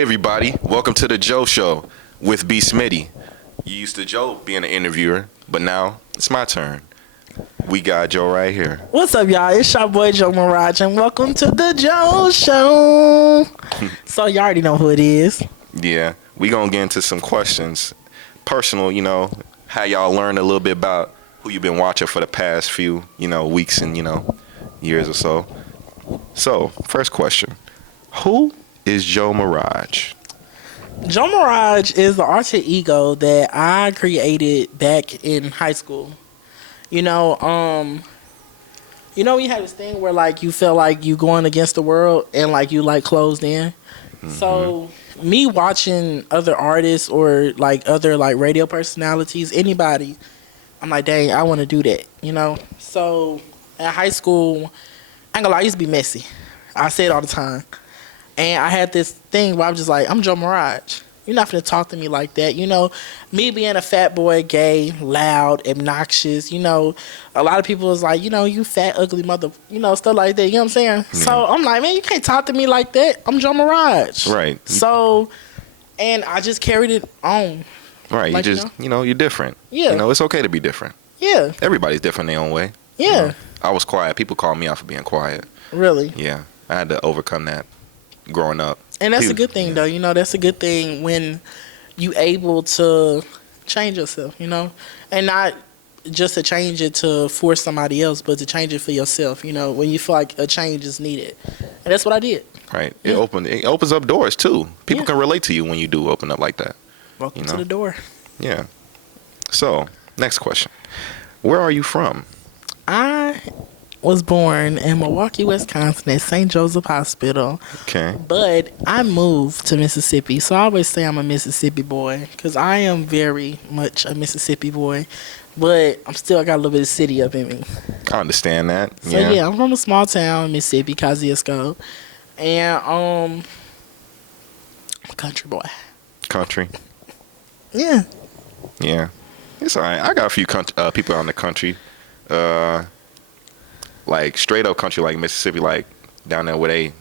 Hey everybody, welcome to the Joe Show with B. Smitty. You used to Joe being an interviewer, but now it's my turn. We got Joe right here. What's up, y'all? It's your boy Joe Mirage, and welcome to the Joe Show. So you already know who it is. Yeah, we gonna get into some questions. Personal, how y'all learned a little bit about who you've been watching for the past few, weeks and, years or so. So, first question. Who is Joe Mirage? Joe Mirage is the alter ego that I created back in high school. We had this thing where like you feel like you going against the world and like you like closed in. Mm-hmm. So me watching other artists or like other like radio personalities, anybody, I'm like, dang, I want to do that, So in high school, I ain't gonna lie, I used to be messy. I say it all the time. And I had this thing where I was just like, I'm Joe Mirage. You're not going to talk to me like that. Me being a fat boy, gay, loud, obnoxious, a lot of people was like, you fat, ugly mother, stuff like that. You know what I'm saying? Yeah. So I'm like, man, you can't talk to me like that. I'm Joe Mirage. Right. So, and I just carried it on. Right. Like, you're different. Yeah. It's okay to be different. Yeah. Everybody's different in their own way. Yeah. I was quiet. People called me out for being quiet. Really? Yeah. I had to overcome that growing up. And that's a good thing, though. That's a good thing when you able to change yourself, and not just to change it to force somebody else, but to change it for yourself, when you feel like a change is needed. And that's what I did. Right. Yeah. It opens up doors, too. People can relate to you when you do open up like that. Welcome to the door. Yeah. So, next question. Where are you from? I was born in Milwaukee, Wisconsin at St. Joseph Hospital. Okay. But I moved to Mississippi. So I always say I'm a Mississippi boy because I am very much a Mississippi boy. But I got a little bit of city up in me. I understand that. So yeah, I'm from a small town, Mississippi, Kosciuszko. And I'm a country boy. Country? Yeah. Yeah. It's all right. I got a few people out in the country. Like straight up country, like Mississippi, like down there where they,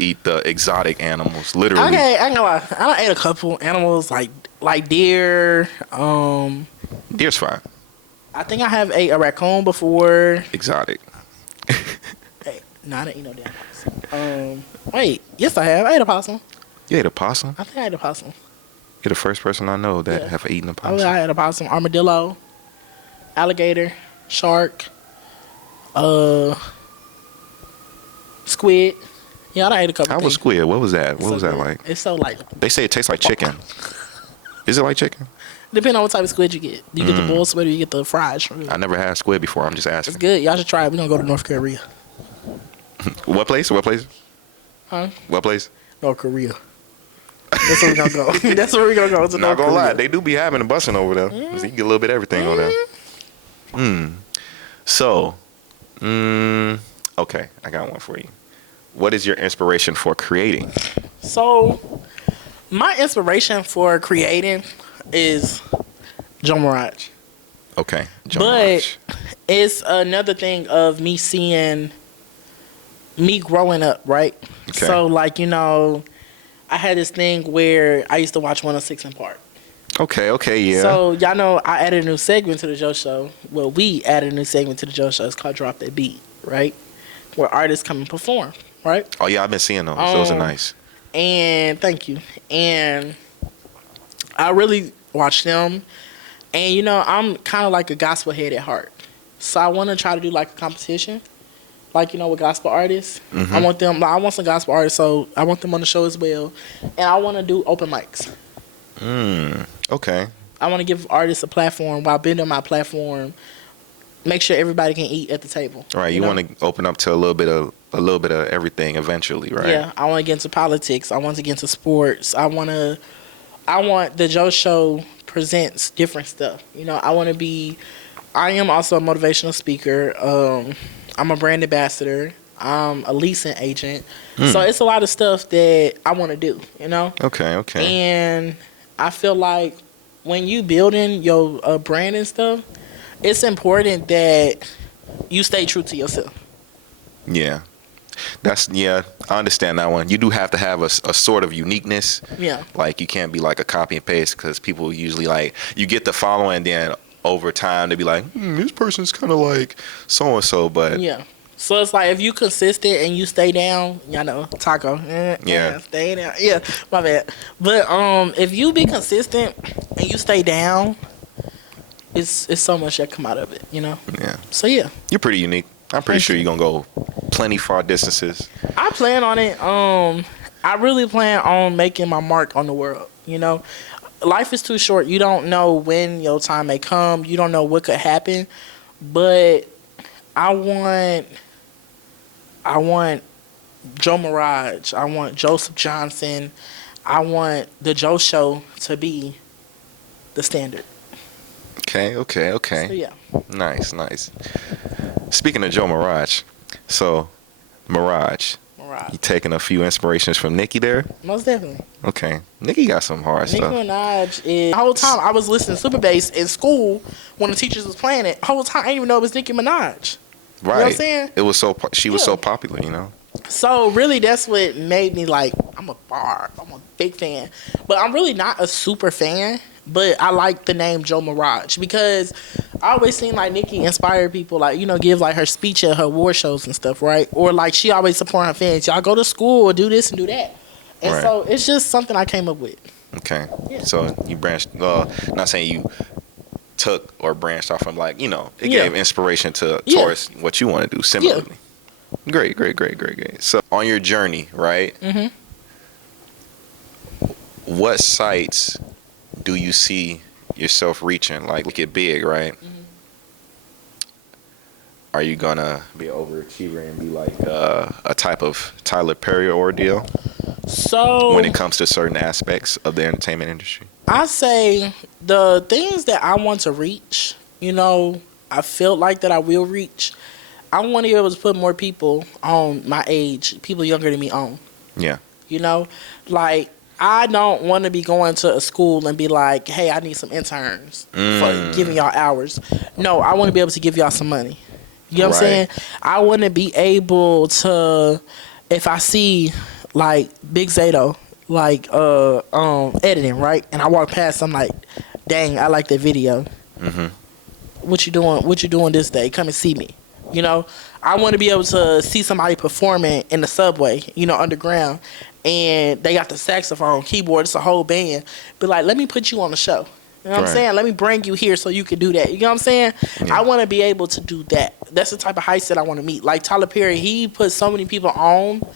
eat the exotic animals, literally. Okay, I ain't gonna lie. I done ate a couple animals like deer. Deer's fine. I think I have ate a raccoon before. Exotic. Hey, no, I didn't eat no damn possum. Wait, yes I have. I ate a possum. You ate a possum? I think I ate a possum. You're the first person I know that have eaten a possum. I ate a possum, armadillo, alligator, shark. Squid. Yeah, I ate a couple. How was squid? What was that? What was that like? It's so like. They say it tastes like chicken. Is it like chicken? Depending on what type of squid you get. You get the boiled squid or you get the fried shrimp. I never had squid before. I'm just asking. It's good. Y'all should try it. We're gonna go to North Korea. What place? What place? Huh? What place? North Korea. That's where we're gonna go. That's where we're gonna go. Not gonna lie, they do be having a busing over there. So you get a little bit of everything over there. So. Okay, I got one for you. What is your inspiration for creating? So, my inspiration for creating is Joe Mirage. Okay, Joe Mirage. But it's another thing of me seeing me growing up, right? Okay. So, like, I had this thing where I used to watch 106 in Park. Okay, yeah. So, y'all know I added a new segment to the Joe Show. Well, we added a new segment to the Joe Show. It's called Drop That Beat, right? Where artists come and perform, right? Oh, yeah, I've been seeing those. Those are nice. And thank you. And I really watch them. And, I'm kind of like a gospel head at heart. So, I want to try to do like a competition, like, with gospel artists. Mm-hmm. I want some gospel artists, so I want them on the show as well. And I want to do open mics. Okay. I want to give artists a platform while building my platform. Make sure everybody can eat at the table. Right. You want to open up to a little bit of everything eventually, right? Yeah. I want to get into politics. I want to get into sports. I want the Joe Show presents different stuff. I am also a motivational speaker. I'm a brand ambassador. I'm a leasing agent. So it's a lot of stuff that I want to do, Okay. And I feel like when you building your brand and stuff, it's important that you stay true to yourself. Yeah. That's yeah. I understand that one. You do have to have a sort of uniqueness. Yeah. Like you can't be like a copy and paste because people usually like you get the following and then over time they be like, this person's kind of like so and so, but Yeah. So it's like if you consistent and you stay down, y'all know taco. Yeah. Stay down. Yeah, my bad. But if you be consistent and you stay down, it's so much that come out of it, you know. yeah, So yeah, you're pretty unique. I'm pretty Thank sure you. you're gonna go plenty far distances. I plan on it. I really plan on making my mark on the world. You know, life is too short. You don't know when your time may come. You don't know what could happen. But I want Joe Mirage. I want Joseph Johnson. I want the Joe Show to be the standard. Okay. So yeah, Nice. Speaking of Joe Mirage, so Mirage, Mirage. you taking a few inspirations from Nicki there? Most definitely. Okay, Nicki got some hard Nicki stuff. Minaj is the whole time I was listening to Super Bass in school when the teachers was playing it. The whole time I didn't even know it was Nicki Minaj. Right. You know what I'm saying? It was she was Yeah. so popular, you know. So really, that's what made me like. I'm a big fan, but I'm really not a super fan. But I like the name Joe Mirage because I always seen like Nicki inspire people, like, you know, give like her speech at her award shows and stuff, right? Or like she always support her fans. Y'all go to school or do this and do that. And Right. so it's just something I came up with. Okay. Yeah. So you branched. Not saying you took or branched off from like it Yeah. gave inspiration to Yeah. towards what you want to do similarly. Great. So on your journey, right? Mhm. What sites do you see yourself reaching? Like get big, right? Are you gonna be an overachiever and be like a type of Tyler Perry ordeal So when it comes to certain aspects of the entertainment industry? I say the things that I want to reach, you know, I feel like that I will reach. I want to be able to put more people on my age, people younger than me on. Yeah. You know, like I don't want to be going to a school and be like, hey, I need some interns for giving y'all hours. No, I want to be able to give y'all some money. You know what I'm Right. saying? I want to be able to, if I see like Big Zato, like editing, right? And I walk past, I'm like, dang, I like that video. Mhm. What you doing? What you doing this day? Come and see me. You know, I want to be able to see somebody performing in the subway, you know, underground, and they got the saxophone, keyboard, it's a whole band. Be like, let me put you on the show. You know what Right. I'm saying? Let me bring you here so you can do that. You know what I'm saying? Yeah. I want to be able to do that. That's the type of heights that I want to meet. Like Tyler Perry, he put so many people on,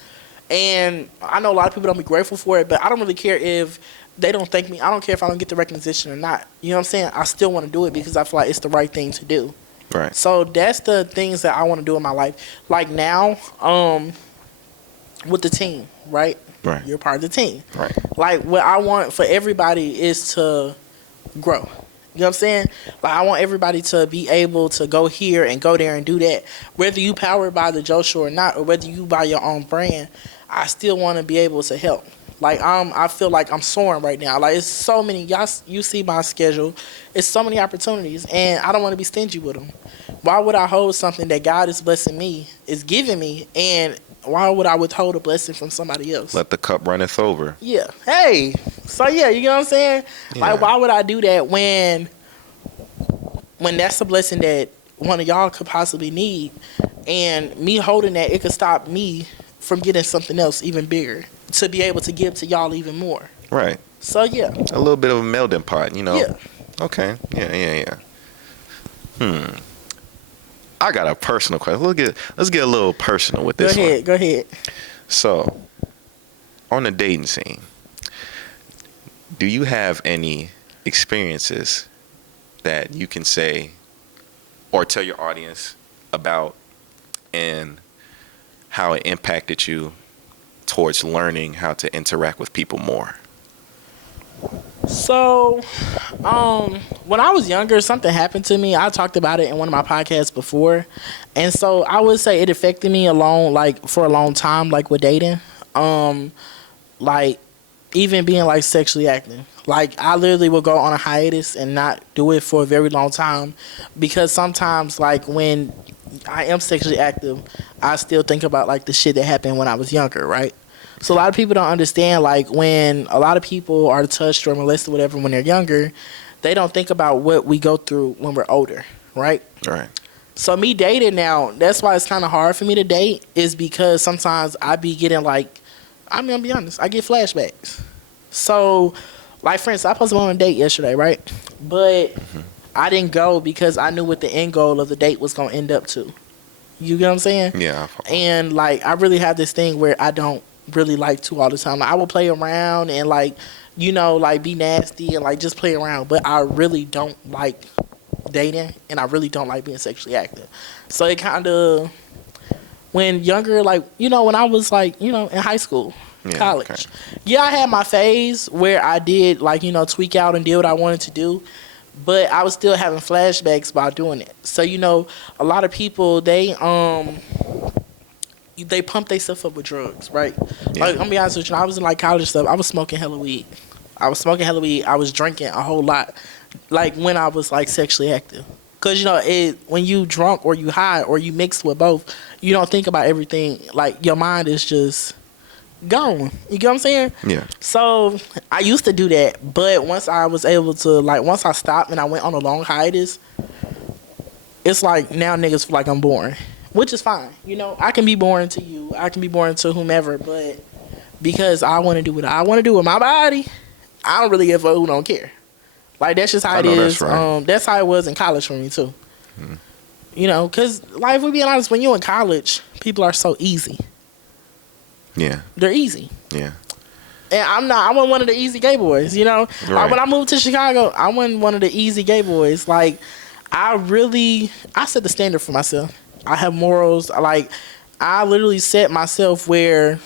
and I know a lot of people don't be grateful for it, but I don't really care if they don't thank me. I don't care if I don't get the recognition or not. You know what I'm saying? I still want to do it because I feel like it's the right thing to do. Right. So that's the things that I want to do in my life. Like now, with the team, right? Right. You're part of the team. Right. Like what I want for everybody is to grow. You know what I'm saying? Like I want everybody to be able to go here and go there and do that. Whether you powered by the Joe Show or not, or whether you buy your own brand, I still want to be able to help. Like I feel like I'm soaring right now. Like it's so many. Y'all, you see my schedule. It's so many opportunities, and I don't want to be stingy with them. Why would I hold something that God is blessing me, is giving me, and why would I withhold a blessing from somebody else? Let the cup runneth over. Yeah. Hey. So yeah, you know what I'm saying? Yeah. Like why would I do that when that's a blessing that one of y'all could possibly need, and me holding that, it could stop me from getting something else even bigger to be able to give to y'all even more. Right. So yeah. A little bit of a melting pot, you know. Yeah. Okay. Yeah. I got a personal question. Let's get a little personal with this one. Go ahead. So, on the dating scene, do you have any experiences that you can say or tell your audience about and how it impacted you towards learning how to interact with people more? So, when I was younger, something happened to me. I talked about it in one of my podcasts before, and so I would say it affected me for a long time, like with dating, like even being like sexually active. Like I literally would go on a hiatus and not do it for a very long time, because sometimes like when I am sexually active, I still think about like the shit that happened when I was younger, right? So a lot of people don't understand, like, when a lot of people are touched or molested, whatever, when they're younger, they don't think about what we go through when we're older, right? Right. So me dating now, that's why it's kind of hard for me to date, is because sometimes I be getting like, I'm gonna be honest, I get flashbacks. So, like, for instance, I supposed to go on a date yesterday, right? But I didn't go because I knew what the end goal of the date was gonna end up to. You get what I'm saying? Yeah. And like, I really have this thing where I don't really like to all the time. Like, I will play around and like, like be nasty and like just play around, but I really don't like dating and I really don't like being sexually active. So it kind of, when younger, like, when I was like, in high school, college. Okay. Yeah, I had my phase where I did like, tweak out and did what I wanted to do, but I was still having flashbacks while doing it. So, a lot of people, they pump themselves up with drugs, right? Yeah. Like, I'm gonna be honest with you, I was in like college stuff, I was smoking hella weed. I was drinking a whole lot, like when I was like sexually active. Cause when you drunk or you high or you mix with both, you don't think about everything. Like, your mind is just gone. You get what I'm saying? Yeah. So I used to do that, but once I was able to, like, once I stopped and I went on a long hiatus, it's like now niggas feel like I'm boring, which is fine. I can be boring to you, I can be boring to whomever, but because I want to do what I want to do with my body, I don't really give a who don't care. Like, that's just how it is. That's right. That's how it was in college for me too. Because, like, if we're being honest, when you're in college, people are so easy. Yeah. They're easy. Yeah. And I wasn't one of the easy gay boys, Right. Like, when I moved to Chicago, I wasn't one of the easy gay boys. Like, I set the standard for myself. I have morals. Like, I literally set myself where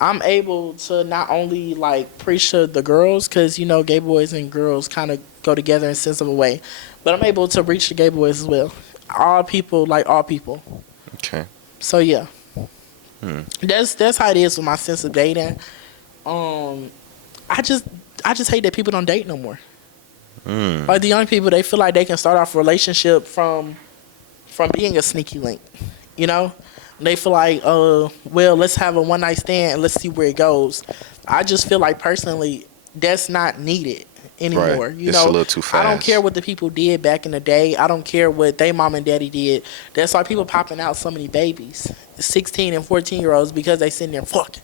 I'm able to not only like preach to the girls, because gay boys and girls kind of go together in a sense of a way, but I'm able to reach the gay boys as well. All people, like all people. Okay. So yeah, that's how it is with my sense of dating. I just hate that people don't date no more. Like, the young people, they feel like they can start off a relationship from being a sneaky link, They feel like, well, let's have a one night stand and let's see where it goes. I just feel like, personally, that's not needed anymore. Right. It's a little too fast. I don't care what the people did back in the day. I don't care what they mom and daddy did. That's why people popping out so many babies, 16 and 14-year-olds, because they sitting there fucking.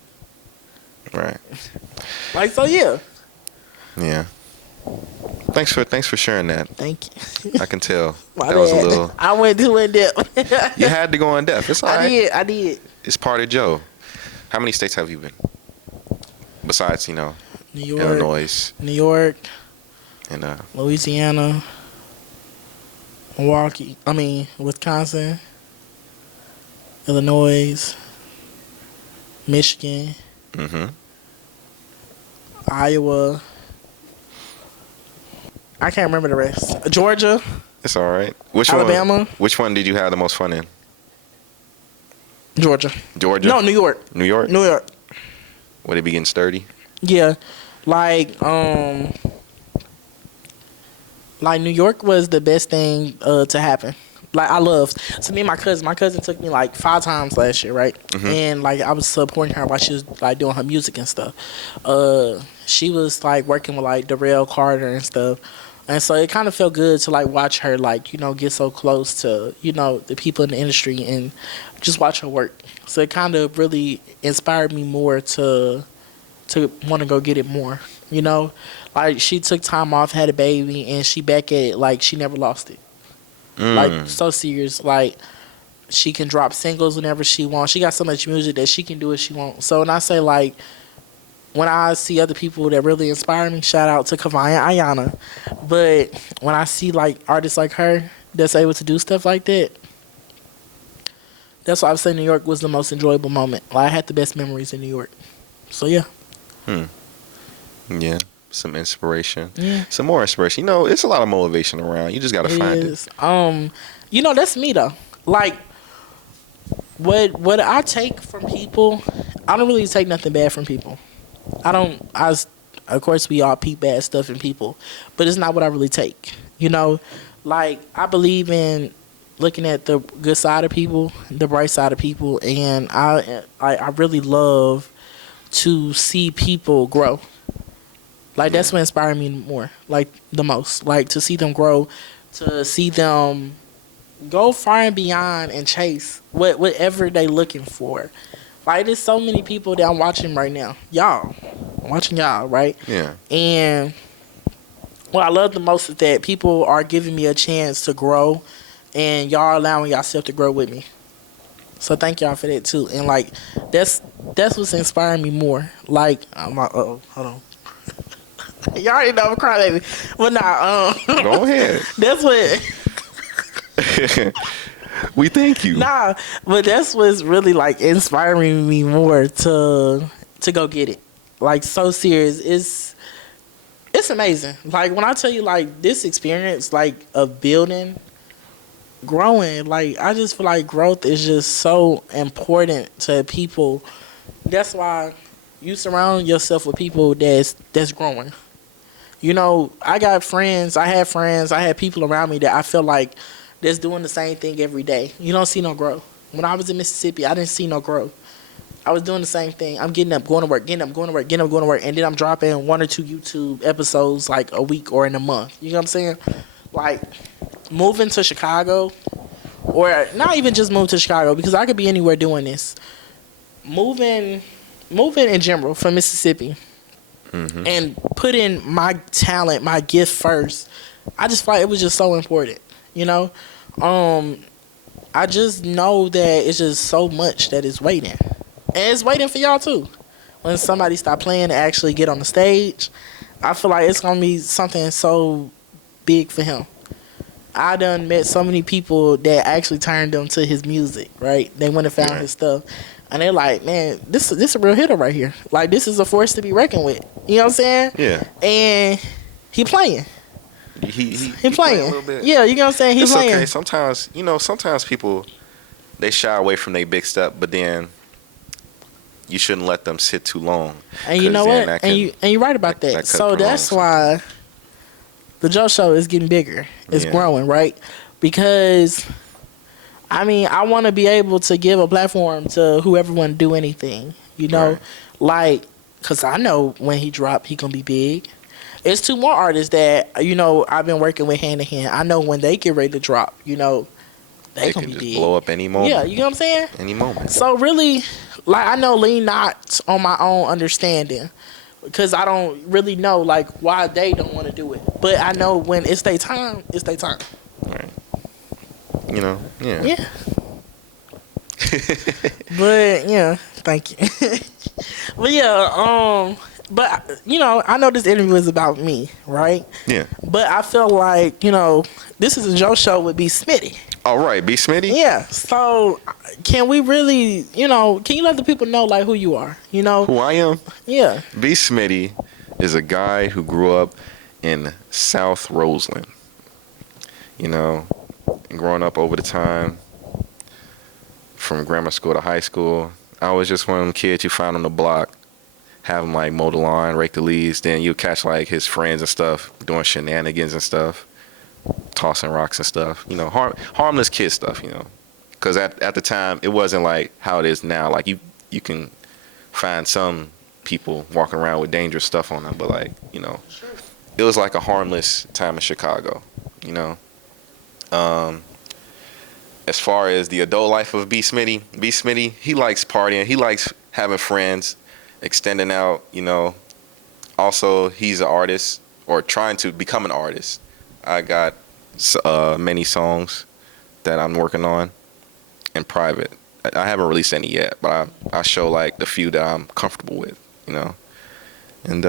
Right. Like, so yeah. Yeah. Thanks for sharing that. Thank you. I can tell. My that bad. was a little. I went too in depth. You had to go in depth. It's all right. I did. It's part of Joe. How many states have you been? Besides, New York, Illinois, New York, and Louisiana, Wisconsin, Illinois, Michigan, Iowa. I can't remember the rest. Georgia. It's all right. Alabama. Which one did you have the most fun in? Georgia. No, New York. New York? New York. Would it be getting sturdy? Yeah. Like New York was the best thing to happen. Like, I loved. So me and my cousin took me like 5 times last year, right? And like, I was supporting her while she was like doing her music and stuff. She was like working with like Darrell Carter and stuff. And so it kind of felt good to like watch her like, get so close to, the people in the industry and just watch her work. So it kind of really inspired me more to want to go get it more, Like, she took time off, had a baby, and she back at it like she never lost it. Like, so serious. Like, she can drop singles whenever she wants. She got so much music that she can do what she wants. So when I say, like, when I see other people that really inspire me, shout out to Kavaya Ayana. But when I see like artists like her that's able to do stuff like that, that's why I would say New York was the most enjoyable moment. Like, I had the best memories in New York. So yeah. Yeah. Some inspiration. Yeah. Some more inspiration. It's a lot of motivation around. You just gotta find it. That's me though. Like, what I take from people, I don't really take nothing bad from people. Of course, we all peep bad stuff in people, but it's not what I really take. Like, I believe in looking at the good side of people, the bright side of people, and I really love to see people grow. Like Yeah. that's what inspired me more, like the most. Like to see them grow, to see them go far and beyond and chase whatever they looking for. Like there's so many people that I'm watching right now. I'm watching y'all, right? Yeah. And what I love the most is that people are giving me a chance to grow, and y'all allowing yourself to grow with me. So thank y'all for that too. And like that's what's inspiring me more. Like I'm like, hold on. Y'all already know I'm a crybaby. But nah, Go ahead. that's what We thank you. nah, but that's what's really like inspiring me more to go get it. Like so serious. It's amazing. Like when I tell you like this experience like of building, growing, like I just feel like growth is just so important to people. That's why you surround yourself with people that's growing. You know, I got friends, I had people around me that I feel like that's doing the same thing every day. You don't see no growth. When I was in Mississippi, I didn't see no growth. I was doing the same thing. I'm getting up, going to work, getting up, going to work, getting up, going to work, and then I'm dropping 1 or 2 YouTube episodes like a week or in a month. You know what I'm saying? Like moving to Chicago, or not even just move to Chicago because I could be anywhere doing this. Moving in general from Mississippi and putting my talent, my gift first. I just felt like it was just so important, you know. I just know that it's just so much that is waiting, and it's waiting for y'all too. When somebody stop playing and actually get on the stage, I feel like it's gonna be something so big for him. I done met so many people that actually turned them to his music, right? They went and found his stuff. And they're like, man, this is a real hitter right here. Like, this is a force to be reckoned with. You know what I'm saying? Yeah. And he playing. He playing. a little bit. Yeah, you know what I'm saying? He It's playing. okay. Sometimes people, they shy away from their big step, but then you shouldn't let them sit too long. And you know 'Cause what? then And you're right about that. could So that's why the Joe Show is getting bigger. It's growing, right? Because I mean, I want to be able to give a platform to whoever want to do anything, you know, Right. like, cause I know when he drop, he gonna be big. It's 2 more artists that you know I've been working with hand in hand. I know when they get ready to drop, you know, they It gonna can be just big. blow up any moment. Yeah, you know what I'm saying? Any moment. So really, like I know lean not on my own understanding, because I don't really know like why they don't want to do it. But I know when it's their time, it's their time. Right. You know. Yeah. Yeah. But yeah, thank you. But yeah, but you know, I know this interview is about me, right? Yeah. But I feel like, you know, this is a Joe Show with B Smitty. All right, B Smitty. Yeah. So can we really, you know, can you let the people know like who you are? You know? Who I am? Yeah. B Smitty is a guy who grew up in South Roseland. You know, and growing up over the time, from grammar school to high school, I was just one of them kids you found on the block, have him like mow the lawn, rake the leaves. Then you catch like his friends and stuff doing shenanigans and stuff, tossing rocks and stuff. You know, harmless kid stuff. You know, because at the time it wasn't like how it is now. Like you can find some people walking around with dangerous stuff on them, but like, you know, it was like a harmless time in Chicago. You know. As far as the adult life of B Smitty, he likes partying. He likes having friends, extending out, you know. Also, he's an artist or trying to become an artist. I got many songs that I'm working on in private. I haven't released any yet, but I show like the few that I'm comfortable with, you know. And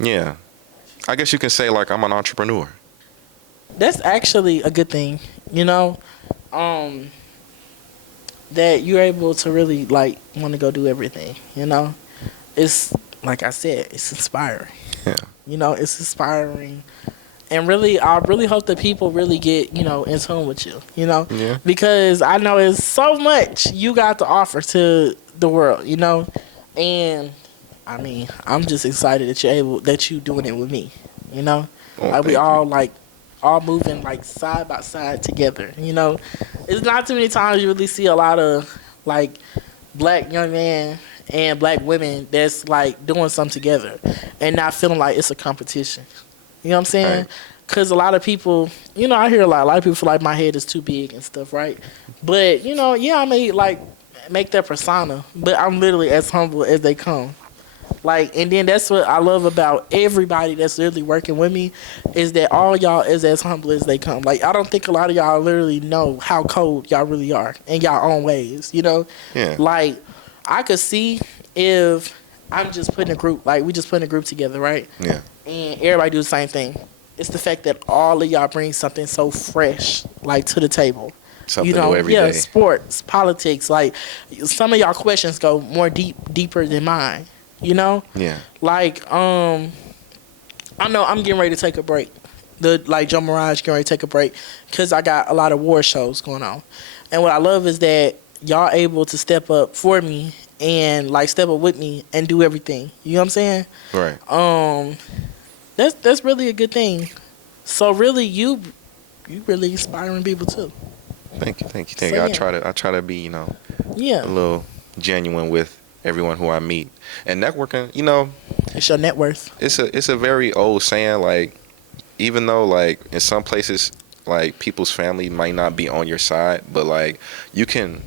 yeah, I guess you can say like I'm an entrepreneur. That's actually a good thing, you know, that you're able to really like want to go do everything, you know. It's like I said, it's inspiring. Yeah. You know, it's inspiring. And really, I really hope that people really get, you know, in tune with you, you know, Yeah. because I know it's so much you got to offer to the world, you know, and I mean, I'm just excited that you're doing it with me, you know, Oh, like we thank all you. like all moving like side by side together. It's not too many times you really see a lot of like black young men and black women that's like doing something together and not feeling like it's a competition. You know what I'm saying? Right. Because a lot of people, I hear a lot of people feel like my head is too big and stuff, right? But yeah, I may like make that persona, but I'm literally as humble as they come. Like, and then that's what I love about everybody that's literally working with me is that all y'all is as humble as they come. Like, I don't think a lot of y'all literally know how cold y'all really are in y'all own ways, Yeah. Like, I could see if I'm just putting a group, like, we just putting a group together, right? Yeah. And everybody do the same thing. It's the fact that all of y'all bring something so fresh, like, to the table. Something new every yeah, day. sports, politics. Like, some of y'all questions go more deeper than mine. Yeah. Like, I know I'm getting ready to take a break. Like Joe Mirage getting ready to take a break because I got a lot of war shows going on. And what I love is that y'all able to step up for me and like step up with me and do everything. You know what I'm saying? Right. That's really a good thing. So really, you really inspiring people too. Thank you. So, yeah. I try to be, Yeah, a little genuine with everyone who I meet. And networking, it's your net worth. it's a very old saying. Like, even though like in some places, like people's family might not be on your side, but like you can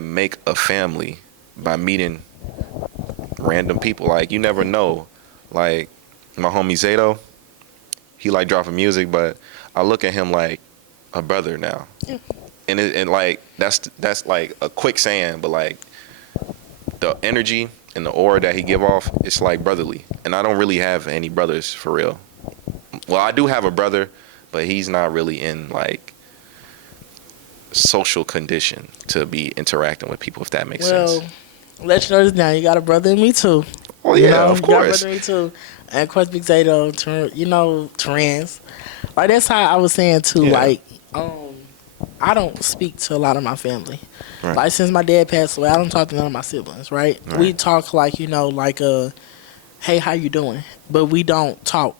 make a family by meeting random people. Like, you never know. Like, my homie Zato, he like dropping music, but I look at him like a brother now. Yeah. And like that's like a quick saying, but like the energy and the aura that he give off, it's like brotherly. And I don't really have any brothers for real. Well, I do have a brother, but he's not really in like social condition to be interacting with people, if that makes sense. Let you know this now. You got a brother in me too. Oh yeah, of You got a course. brother in me too. And of course, Big Zato, Terrence. Like, that's how I was saying too. Yeah. Like, I don't speak to a lot of my family. Right. Like, since my dad passed away, I don't talk to none of my siblings. Right? Right. We talk like hey, how you doing? But we don't talk.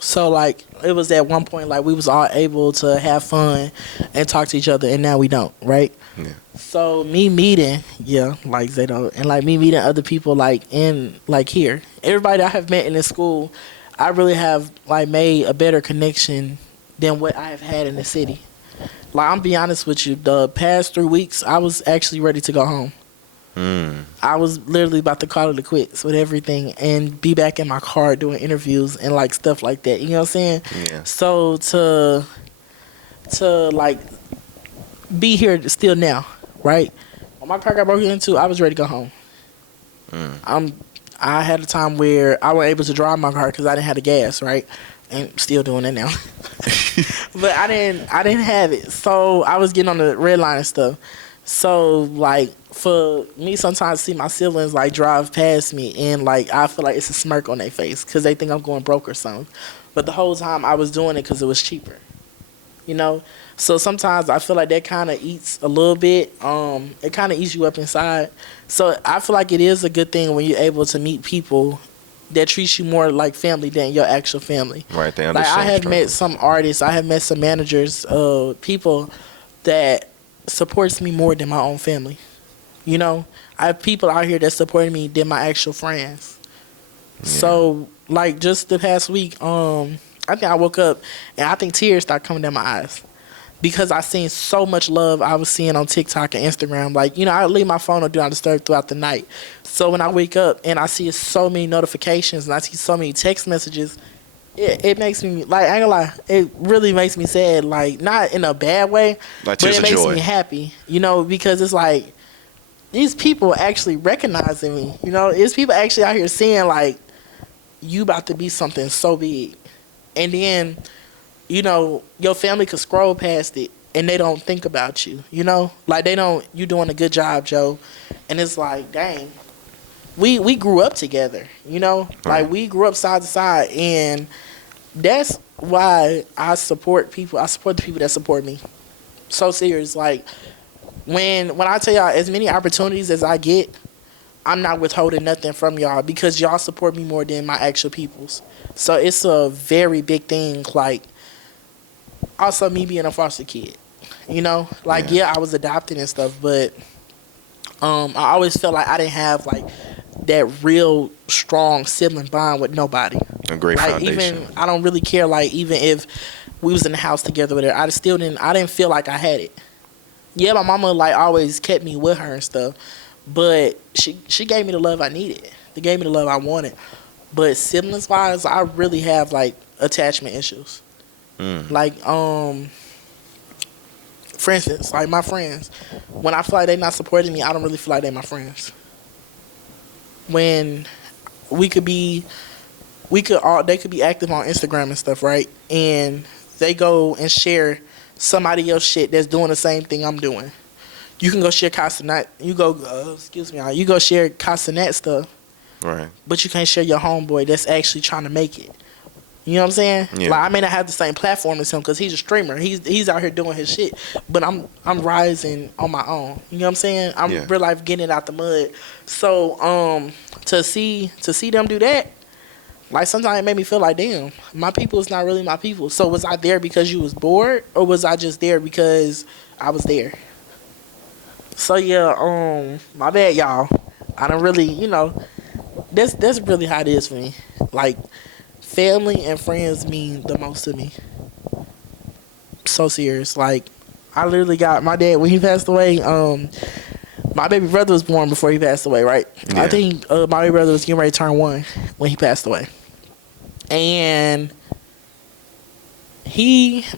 So like, it was at one point like we was all able to have fun and talk to each other, and now we don't. Right? Yeah. So me meeting, like Zato, and like me meeting other people like in like here, everybody I have met in this school, I really have like made a better connection than what I have had in the city. Like, I'm be honest with you, the past 3 weeks I was actually ready to go home. I was literally about to call it a quits with everything and be back in my car doing interviews and like stuff like that. You know what I'm saying? Yeah. So to like be here still now, right? When my car got broken into, I was ready to go home. I had a time where I wasn't able to drive my car because I didn't have the gas, right? And still doing that now. But I didn't have it. So I was getting on the red line and stuff. So like, for me sometimes see my siblings like drive past me and like I feel like it's a smirk on their face because they think I'm going broke or something. But the whole time I was doing it because it was cheaper. So sometimes I feel like that kind of eats a little bit. It kind of eats you up inside. So I feel like it is a good thing when you're able to meet people that treat you more like family than your actual family. Right. They Like, understand. I have met some artists, I have met some managers, people that supports me more than my own family. I have people out here that supported me than my actual friends. Yeah. So like, just the past week, I think I woke up and I think tears started coming down my eyes because I seen so much love I was seeing on TikTok and Instagram. Like, I leave my phone on Do Not Disturb throughout the night. So when I wake up and I see so many notifications and I see so many text messages, it makes me, like, I ain't gonna lie, it really makes me sad. Like, not in a bad way, Like, but it tears of makes joy. me happy, because it's like, these people actually recognizing me. It's people actually out here seeing, like, you about to be something so big. And then, your family could scroll past it and they don't think about you, Like, you doing a good job, Joe. And it's like, dang, we grew up together, Like, Right. we grew up side to side. And that's why I support people. I support the people that support me. So serious. Like, when I tell y'all, as many opportunities as I get, I'm not withholding nothing from y'all because y'all support me more than my actual peoples. So it's a very big thing. Like, also me being a foster kid. You know, like yeah, I was adopted and stuff, but I always felt like I didn't have like that real strong sibling bond with nobody. A great Like foundation. even I don't really care. Like even if we was in the house together with her, I still didn't. I didn't feel like I had it. Yeah, my mama like always kept me with her and stuff, but she gave me the love I needed. They gave me the love I wanted. But siblings wise, I really have like attachment issues. Like for instance, like my friends, when I feel like they're not supporting me, I don't really feel like they're my friends. When we could be, they could be active on Instagram and stuff, right? And they go and share somebody else shit that's doing the same thing I'm doing. You can go share Castanet. You go, you go share Castanet stuff, Right. but you can't share your homeboy that's actually trying to make it. You know what I'm saying? Yeah. Like I may not have the same platform as him because he's a streamer. He's out here doing his shit, but I'm rising on my own. You know what I'm saying? I'm real life getting it out the mud. So to see them do that, like sometimes it made me feel like damn, my people is not really my people. So was I there because you was bored, or was I just there because I was there? So yeah, my bad, y'all. I don't really, that's really how it is for me. Like family and friends mean the most to me. So serious. Like I literally got my dad when he passed away. My baby brother was born before he passed away, right? Yeah. I think my baby brother was getting ready to turn 1 when he passed away. And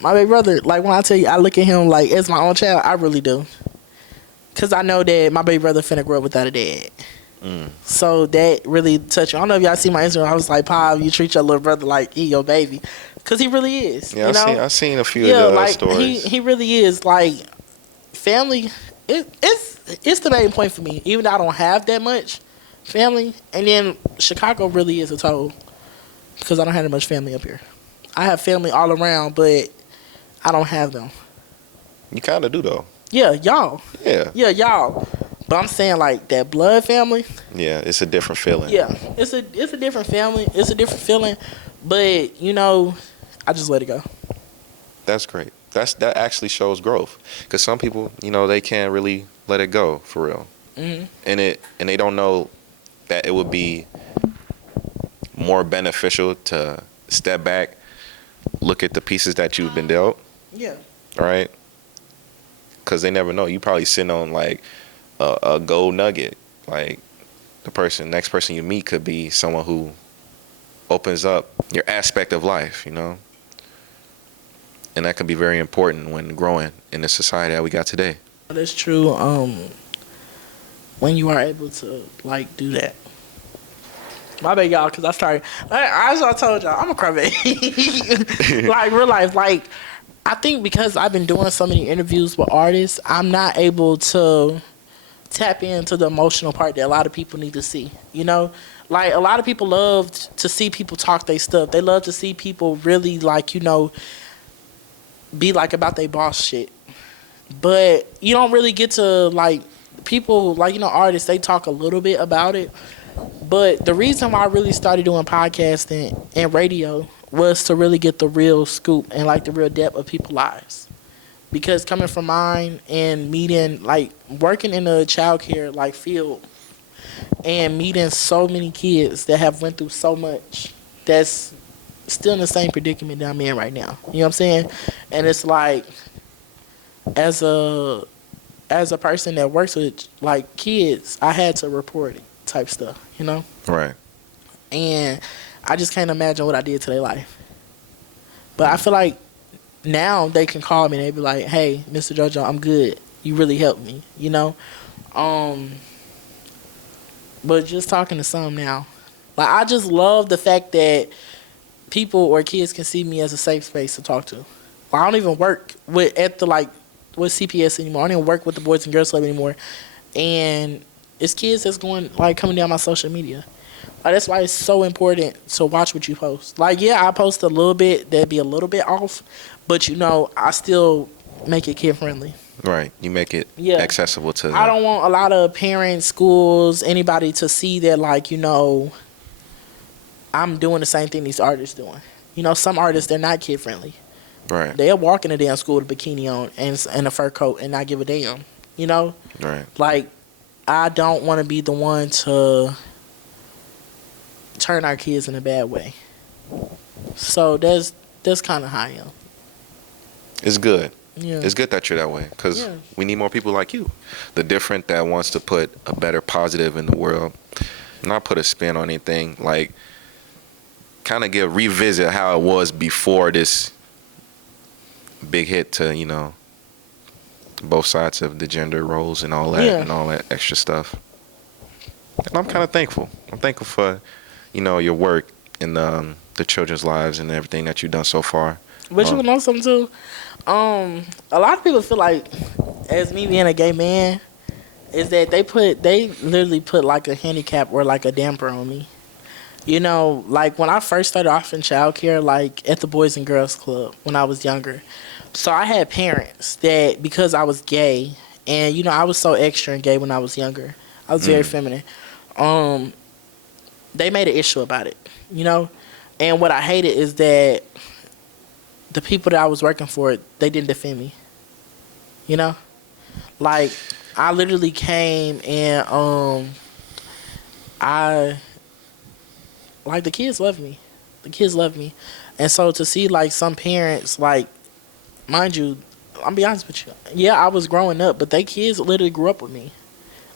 my baby brother, like when I tell you I look at him like as my own child, I really do. Cause I know that my baby brother finna grow up without a dad. So that really touched me. I don't know if y'all see my Instagram. I was like, "Pop, you treat your little brother like he your baby," cause he really is. Yeah, I've seen a few Yeah, of the like stories. he really is. Like family, it's the main point for me. Even though I don't have that much family, and then Chicago really is a toll because I don't have that much family up here. I have family all around, but I don't have them. You kind of do though. Yeah, y'all. Yeah. Yeah, y'all. But I'm saying like that blood family. Yeah, it's a different feeling. Yeah, it's a different family. It's a different feeling. But I just let it go. That's great. That actually shows growth. Because some people, they can't really let it go for real. Mm-hmm. And they don't know that it would be more beneficial to step back, look at the pieces that you've been dealt. Yeah. Right? Because they never know. You probably sitting on like a gold nugget. Like next person you meet could be someone who opens up your aspect of life, And that can be very important when growing in the society that we got today. That's true. When you are able to like do that. My bad, y'all, because I started. As I told y'all, I'm a crybaby. Like real life, like I think because I've been doing so many interviews with artists, I'm not able to tap into the emotional part that a lot of people need to see. Like a lot of people love to see people talk their stuff. They love to see people really like be like about their boss shit. But you don't really get to like people like artists. They talk a little bit about it. But the reason why I really started doing podcasting and radio was to really get the real scoop and like the real depth of people's lives. Because coming from mine and meeting, like working in a childcare like field and meeting so many kids that have went through so much that's still in the same predicament that I'm in right now. You know what I'm saying? And it's like as a person that works with like kids, I had to report it type stuff, Right. And I just can't imagine what I did to their life. But I feel like now they can call me and they be like, "Hey, Mr. JoJo, I'm good. You really helped me," But just talking to some now, like I just love the fact that people or kids can see me as a safe space to talk to. Like, I don't even work with CPS anymore. I don't even work with the Boys and Girls Club anymore, and it's kids that's coming down my social media. Like, that's why it's so important to watch what you post. Like, yeah, I post a little bit that'd be a little bit off, but I still make it kid friendly. Right. You make it accessible to them. I don't want a lot of parents, schools, anybody to see that I'm doing the same thing these artists doing. Some artists, they're not kid friendly. Right. They'll walk in the damn school with a bikini on and a fur coat and not give a damn. You know, Right. like I don't want to be the one to turn our kids in a bad way. So that's kind of how I am. It's good. Yeah. It's good that you're that way because Yeah. we need more people like you. The different that wants to put a better positive in the world, not put a spin on anything. Like, kind of revisit how it was before this big hit to, both sides of the gender roles and all that Yeah. and all that extra stuff. And I'm kind of thankful. I'm thankful for, your work in the children's lives and everything that you've done so far. But you know something too? A lot of people feel like, as me being a gay man, is that they literally put like a handicap or like a damper on me. You know, like when I first started off in childcare, like at the Boys and Girls Club when I was younger. So I had parents that, because I was gay, and I was so extra and gay when I was younger. I was very feminine. They made an issue about it, And what I hated is that the people that I was working for, they didn't defend me. Like I literally came and the kids love me. The kids love me. And so to see like some parents, like, mind you, I'll be honest with you. Yeah, I was growing up, but they kids literally grew up with me.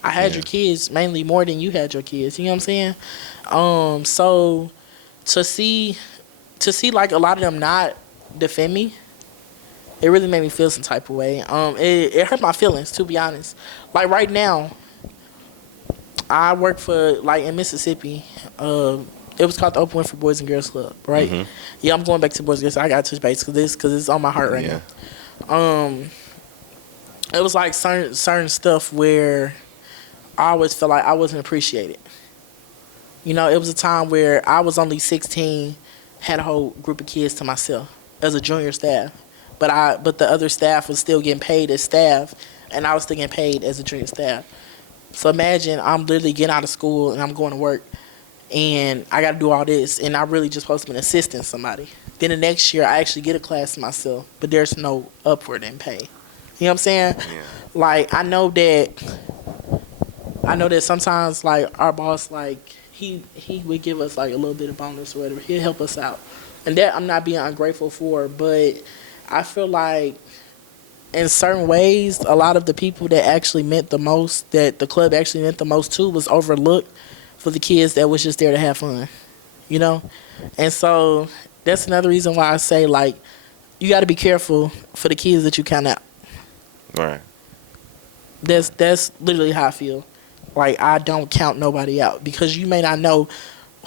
I had your kids mainly more than you had your kids. You know what I'm saying? So to see like a lot of them not defend me, it really made me feel some type of way. It hurt my feelings, to be honest. Like right now, I work for, like, in Mississippi. It was called the Open Winfrey Boys and Girls Club, right? Mm-hmm. Yeah, I'm going back to Boys and Girls. I got to touch base because it's on my heart right now. It was like certain stuff where I always felt like I wasn't appreciated. It was a time where I was only 16, had a whole group of kids to myself as a junior staff, but the other staff was still getting paid as staff, and I was still getting paid as a junior staff. So imagine I'm literally getting out of school and I'm going to work, and I got to do all this, and I really just supposed to be an assistant to somebody. Then the next year I actually get a class to myself, but there's no upward in pay. You know what I'm saying? Yeah. Like I know that sometimes, like, our boss, like, he would give us like a little bit of bonus or whatever. He'll help us out, and that I'm not being ungrateful for. But I feel like in certain ways, a lot of the people that actually meant the most, that the club actually meant the most to, was overlooked for the kids that was just there to have fun, And so that's another reason why I say, like, you got to be careful for the kids that you count out. Right. That's literally how I feel. Like, I don't count nobody out because you may not know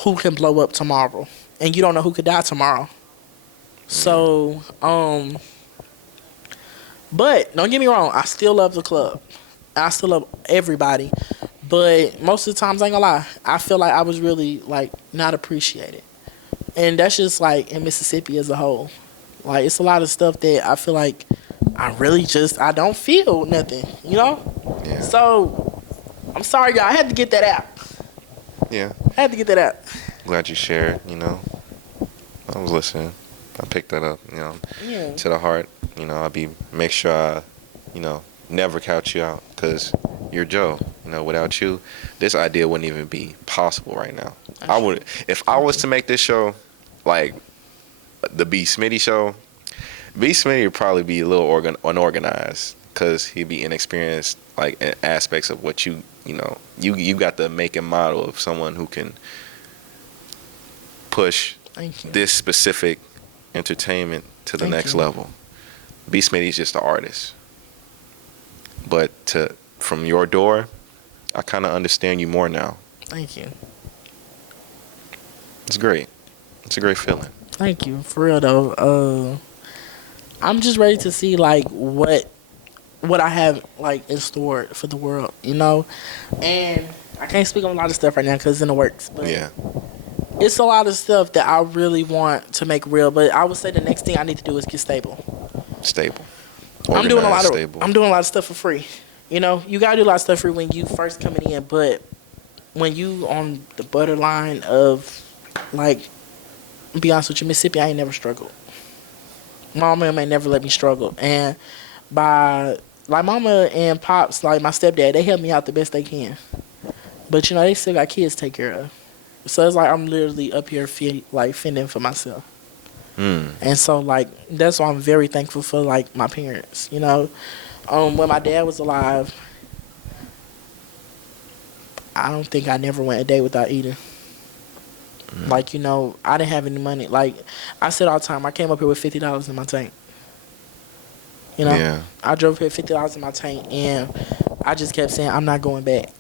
who can blow up tomorrow, and you don't know who could die tomorrow. So, but don't get me wrong, I still love the club. I still love everybody. But most of the times, I ain't gonna lie, I feel like I was really, like, not appreciated. And that's just, like, in Mississippi as a whole. Like, it's a lot of stuff that I feel like I don't feel nothing, Yeah. So, I'm sorry, y'all. I had to get that out. Yeah. I had to get that out. Glad you shared, I was listening. I picked that up, Yeah. to the heart. Make sure I, never count you out because you're Joe. Without you, this idea wouldn't even be possible right now. If I was to make this show, like the B. Smitty show, B. Smitty would probably be a little unorganized because he'd be inexperienced, like, in aspects of what you got the make and model of someone who can push this specific entertainment to the next level. B. Smitty's just an artist. But from your door, I kind of understand you more now. Thank you. It's great. It's a great feeling. Thank you. For real, though. I'm just ready to see, like, what I have, like, in store for the world, And I can't speak on a lot of stuff right now because it's in the works. But Yeah. it's a lot of stuff that I really want to make real. But I would say the next thing I need to do is get stable. Stable. I'm doing a lot of stuff for free. You gotta do a lot of stuff free when you first coming in, but when you on the borderline of, like, be honest with you, Mississippi, I ain't never struggled. Mama may never let me struggle. And by like mama and pops, like my stepdad, they help me out the best they can. But you know, they still got kids to take care of. So it's like I'm literally up here fending for myself. Mm. And so like that's why I'm very thankful for like my parents. You know, when my dad was alive, I don't think I never went a day without eating. Like, you know, I didn't have any money. Like I said all the time, I came up here with $50 in my tank. You know, Yeah. I drove here $50 in my tank, and I just kept saying I'm not going back.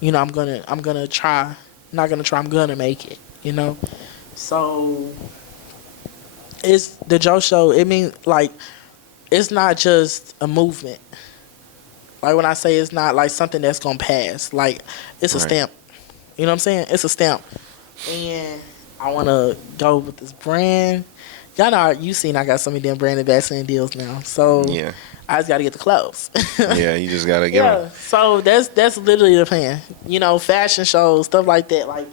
You know, I'm gonna try. Not gonna try. I'm gonna make it. You know, so it's the Joe Show. It means like it's not just a movement. Like when I say it's not like something that's gonna pass. Like it's a Right. stamp. You know what I'm saying? It's a stamp. And I wanna go with this brand. Y'all know you seen I got so many damn brand ambassador deals now. So Yeah. I just gotta get the clothes. Yeah. You just gotta get Yeah. 'em. So that's literally the plan. You know, fashion shows, stuff like that. Like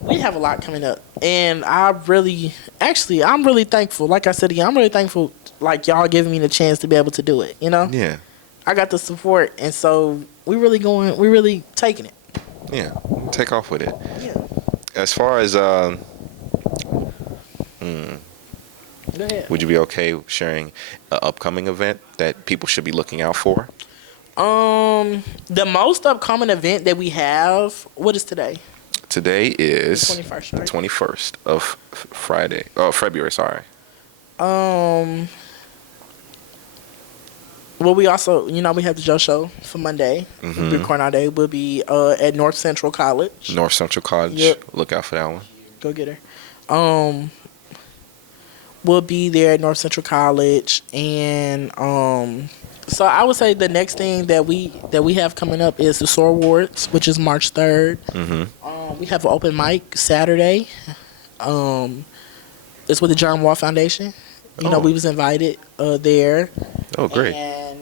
we have a lot coming up. And I'm really thankful. Like I said again, I'm really thankful like y'all giving me the chance to be able to do it, you know? Yeah. I got the support, and so we really taking it. Yeah. Take off with it. Yeah. As far as Go ahead. would you be okay sharing an upcoming event that people should be looking out for? The most upcoming event that we have, what is today? Today is 21st, right? 21st of Friday. Oh, February, sorry. Well, we also, you know, we have the Joe Show for Monday. Mhm. We'll be recording our day. We'll be at North Central College. North Central College. Yep. Look out for that one. Go get her. We'll be there at North Central College, and so I would say the next thing that we have coming up is the SOAR Awards, which is March 3rd. Mm-hmm. We have an open mic Saturday. It's with the John Wall Foundation. You know, Oh. we was invited there. Oh, great. And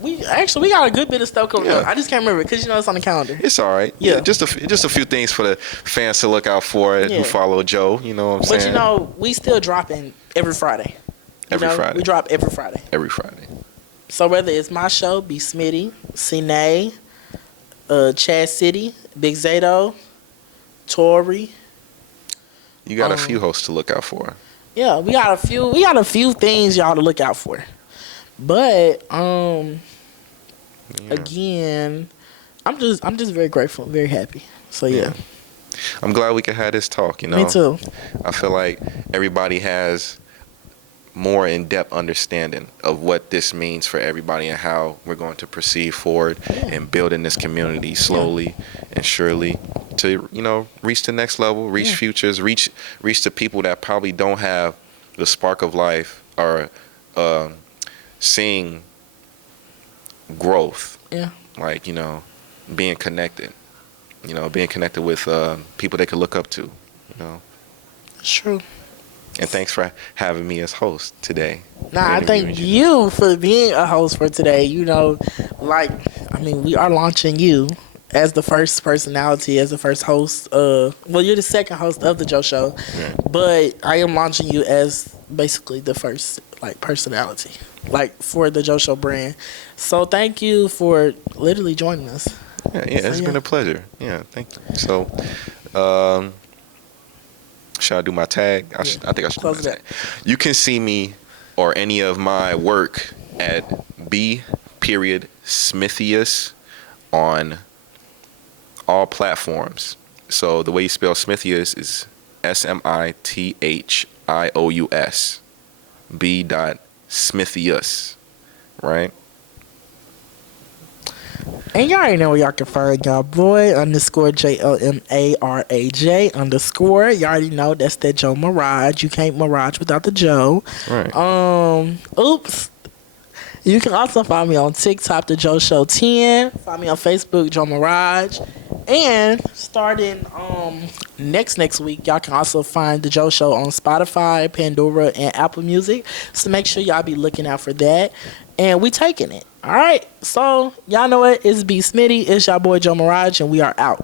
we got a good bit of stuff coming Yeah. up. I just can't remember because you know it's on the calendar. It's all right. Yeah. Just a few things for the fans to look out for Yeah. who follow Joe. You know what I'm But saying? you know, we still dropping every Friday. You Every know, Friday. we drop every Friday. Every Friday. So whether it's my show, B. Smitty, Cine, Chad City, Big Zato, Tori. You got a few hosts to look out for. Yeah, we got a few things y'all to look out for. But Yeah. again, I'm just very grateful, very happy. So yeah. I'm glad we could have this talk. You know. Me too. I feel like everybody has more in-depth understanding of what this means for everybody and how we're going to proceed forward and building this community slowly and surely to, you know, reach the next level, reach futures, reach the people that probably don't have the spark of life or seeing growth. Yeah. Like, you know, being connected. You know, being connected with people they can look up to, you know. It's true. And thanks for having me as host today. Nah, I thank you for being a host for today. You know, like, I mean, we are launching you as the first personality, as the first host. Well, you're the second host of the Joe Show, but I am launching you as basically the first, like, personality, like, for the Joe Show brand. So thank you for literally joining us. Yeah, it's been a pleasure. Yeah, thank you. So, should I do my tag? I think I should Close do my it tag. You can see me or any of my work at B.Smithius on all platforms. So the way you spell Smithius is SMITHIOUS. B.Smithius. Right? And y'all already know where y'all can find y'all boy _JLMARAJ _. Y'all already know that's that Joe Mirage. You can't Mirage without the Joe. Right. Oops. You can also find me on TikTok, The Joe Show 10. Find me on Facebook, Joe Mirage. And starting next week, y'all can also find The Joe Show on Spotify, Pandora, and Apple Music. So make sure y'all be looking out for that. And we taking it. All right. So y'all know it. It's B. Smitty. It's y'all boy Joe Mirage, and we are out.